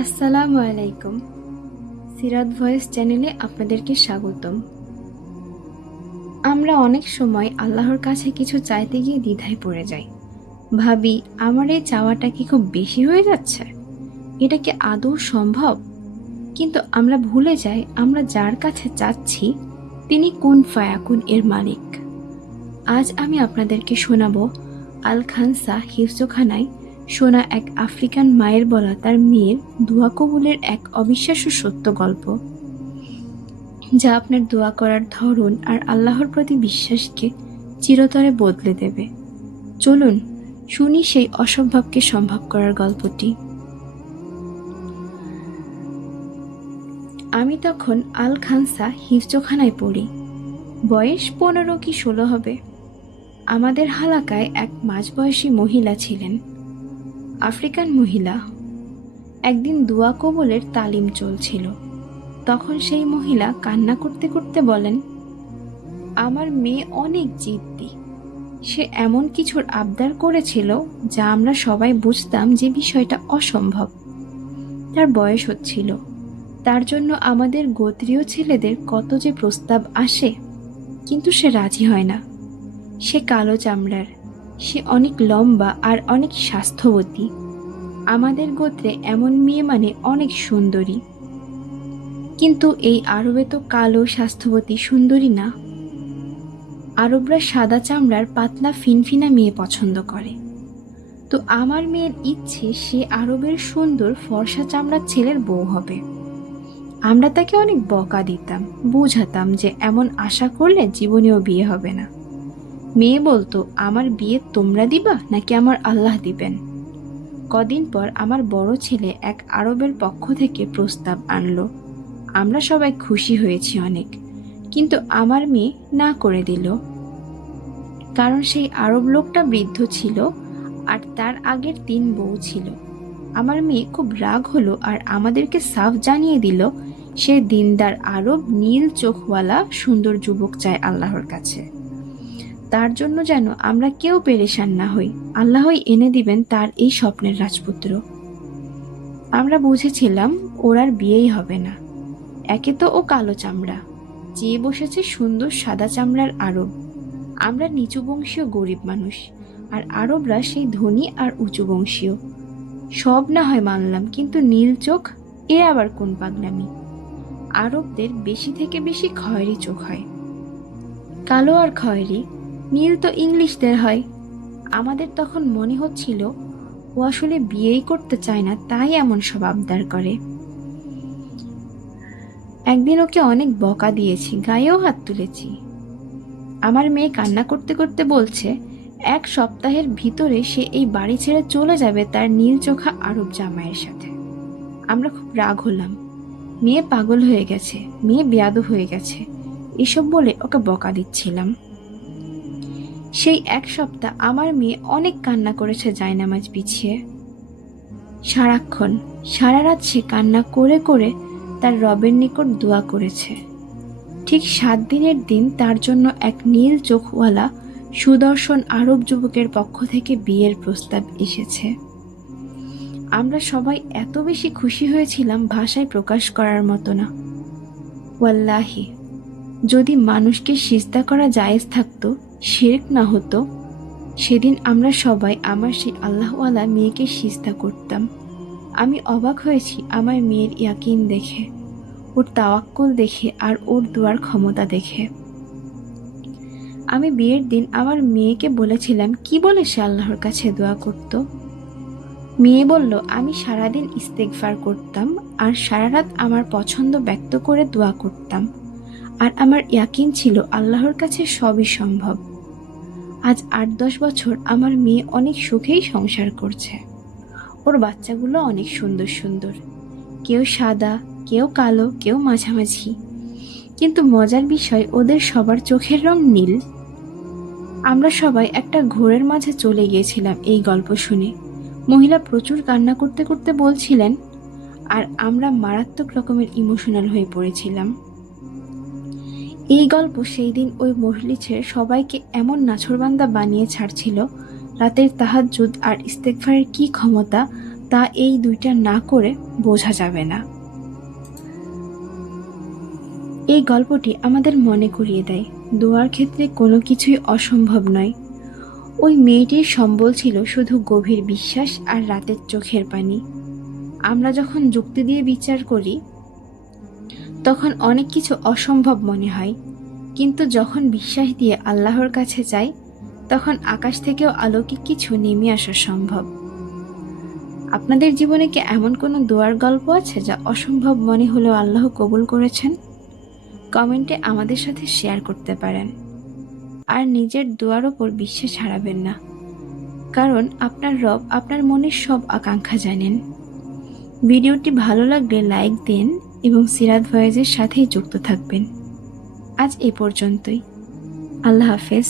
আসসালামু আলাইকুম। সিরাত ভয়েস চ্যানেলে আপনাদেরকে স্বাগতম। আমরা অনেক সময় আল্লাহর কাছে কিছু চাইতে গিয়ে দ্বিধায় পড়ে যাই। ভাবি, আমার এই চাওয়াটা কি খুব বেশি হয়ে যাচ্ছে? এটা কি আদৌ সম্ভব? কিন্তু আমরা ভুলে যাই আমরা যার কাছে চাচ্ছি তিনি কুন ফায়াকুন এর মালিক। আজ আমি আপনাদেরকে শোনাবো আল খানসা হিফজোখানায় শোনা এক আফ্রিকান মায়ের বলা তার মেয়ের দোয়া কবুলের এক অবিশ্বাস্য সত্য গল্প, যা আপনার দোয়া করার ধরন আর আল্লাহর প্রতি বিশ্বাসকে চিরতরে বদলে দেবে। চলুন শুনি সেই অসম্ভবকে সম্ভব করার গল্পটি। আমি তখন আল খানসা হিফজোখানায় পড়ি। বয়স 15 কি 16 হবে। আমাদের হালাকায় এক মাঝবয়সী মহিলা ছিলেন, আফ্রিকান মহিলা। একদিন দোয়া কবুলের তালিম চলছিল। তখন সেই মহিলা কান্না করতে করতে বলেন, আমার মেয়ে অনেক জিদ্দি। সে এমন কিছুর আবদার করেছিল যা আমরা সবাই বুঝতাম যে বিষয়টা অসম্ভব। তার বয়স হচ্ছিল, তার জন্য আমাদের গোত্রীয় ছেলেদের কত যে প্রস্তাব আসে, কিন্তু সে রাজি হয় না। সে কালো চামড়ার, সে অনেক লম্বা আর অনেক স্বাস্থ্যবতী। আমাদের গোত্রে এমন মেয়ে মানে অনেক সুন্দরী। কিন্তু এই আরবে তো কালো স্বাস্থ্যবতী সুন্দরী না। আরবরা সাদা চামড়ার পাতলা ফিনফিনা মেয়ে পছন্দ করে। তো আমার মেয়ের ইচ্ছে সে আরবের সুন্দর ফর্সা চামড়ার ছেলের বউ হবে। আমরা তাকে অনেক বকা দিতাম, বুঝাতাম যে এমন আশা করলে জীবনেও বিয়ে হবে না। মেয়ে বলতো, আমার বিয়ে তোমরা দিবা নাকি আমার আল্লাহ দিবেন? কদিন পর আমার বড় ছেলে এক আরবের পক্ষ থেকে প্রস্তাব আনলো। আমরা সবাই খুশি হয়েছি অনেক, কিন্তু আমার মেয়ে না করে দিল। কারণ সেই আরব লোকটা বৃদ্ধ ছিল আর তার আগের 3 বউ ছিল। আমার মেয়ে খুব রাগ হলো আর আমাদেরকে সাফ জানিয়ে দিল সে দিনদার আরব নীল চোখওয়ালা সুন্দর যুবক চায় আল্লাহর কাছে। তার জন্য যেন আমরা কেউ পেরেশান না হই, আল্লাহই এনে দিবেন তার এই স্বপ্নের রাজপুত্র। আমরা বুঝেছিলাম ওর আর বিয়েই হবে না। একে তো ও কালো চামড়া, চেয়ে বসেছে সুন্দর সাদা চামড়ার আরব। আমরা নিচু বংশীয় গরিব মানুষ, আর আরবরা সেই ধনী আর উঁচু বংশীয়। সব না হয় মানলাম, কিন্তু নীল চোখ, এ আবার কোন পাগলামি? আরবদের বেশি থেকে বেশি খয়েরি চোখ হয়। কালো আর খয়েরি, নীল তো ইংলিশদের হয়। আমাদের তখন মনে হচ্ছিল ও আসলে বিয়েই করতে চায় না, তাই এমন সব আবদার করে। একদিন ওকে অনেক বকা দিয়েছি, গায়েও হাত তুলেছি। আমার মেয়ে কান্না করতে করতে বলছে 1 সপ্তাহের ভিতরে সে এই বাড়ি ছেড়ে চলে যাবে তার নীল চোখা আরব জামাইয়ের সাথে। আমরা খুব রাগ হলাম। মেয়ে পাগল হয়ে গেছে, মেয়ে বেয়াদব হয়ে গেছে, এসব বলে ওকে বকা দিচ্ছিলাম। সেই 1 সপ্তাহ আমার মেয়ে অনেক কান্না করেছে জায়নামাজ বিছিয়ে। সারাক্ষণ সারা রাত সে কান্না করে করে তার রবের নিকট দোয়া করেছে। ঠিক 7 দিনের দিন তার জন্য এক নীল চোখওয়ালা সুদর্শন আরব যুবকের পক্ষ থেকে বিয়ের প্রস্তাব এসেছে। আমরা সবাই এত বেশি খুশি হয়েছিলাম ভাষায় প্রকাশ করার মতো না। ওয়াল্লাহি, যদি মানুষকে সিজদা করা জায়েজ থাকতো, শিরক না হতো, সেদিন আমরা সবাই আমার সেই আল্লাহওয়ালা মেয়েকে সিজদা করতাম। আমি অবাক হয়েছি আমার মেয়ের ইয়াকিন দেখে, ওর তাওয়াক্কুল দেখে আর ওর দোয়ার ক্ষমতা দেখে। আমি বিয়ের দিন আমার মেয়েকে বলেছিলাম কি বলে সে আল্লাহর কাছে দোয়া করত। মেয়ে বলল, আমি সারাদিন ইস্তেগফার করতাম আর সারা রাত আমার পছন্দ ব্যক্ত করে দোয়া করতাম, আর আমার ইয়াকিন ছিল আল্লাহর কাছে সবই সম্ভব। আজ 8-10 বছর আমার মেয়ে অনেক সুখেই সংসার করছে। ওর বাচ্চাগুলো অনেক সুন্দর সুন্দর, কেউ সাদা, কেউ কালো, কেউ মাঝামাঝি। কিন্তু মজার বিষয়, ওদের সবার চোখের রং নীল। আমরা সবাই একটা ঘোরের মাঝে চলে গিয়েছিলাম এই গল্প শুনে। মহিলা প্রচুর কান্না করতে করতে বলছিলেন, আর আমরা মারাত্মক রকমের ইমোশনাল হয়ে পড়েছিলাম। এই গল্প সেই দিন ওই মজলিসের সবাইকে এমন নাছোড়বান্দা বানিয়ে ছাড়ছিল। রাতের তাহাজ্জুদ আর ইস্তেগফারের কি ক্ষমতা তা এই দুইটা না করে বোঝা যাবে না। এই গল্পটি আমাদের মনে করিয়ে দেয় দোয়ার ক্ষেত্রে কোনো কিছুই অসম্ভব নয়। ওই মেয়েটির সম্বল ছিল শুধু গভীর বিশ্বাস আর রাতের চোখের পানি। আমরা যখন যুক্তি দিয়ে বিচার করি তখন অনেক কিছু অসম্ভব মনে হয়, কিন্তু যখন বিশ্বাস দিয়ে আল্লাহর কাছে যাই তখন আকাশ থেকেও অলৌকিক কিছু নেমে আসা সম্ভব। আপনাদের জীবনে কি এমন কোনো দোয়ার গল্প আছে যা অসম্ভব মনে হলেও আল্লাহ কবুল করেছেন? কমেন্টে আমাদের সাথে শেয়ার করতে পারেন। আর নিজের দোয়ার ওপর বিশ্বাস হারাবেন না, কারণ আপনার রব আপনার মনের সব আকাঙ্ক্ষা জানেন। ভিডিওটি ভালো লাগলে লাইক দিন এবং সিরাত ভয়েজের সাথেই যুক্ত থাকবেন। আজ এ পর্যন্তই। আল্লাহ হাফেজ।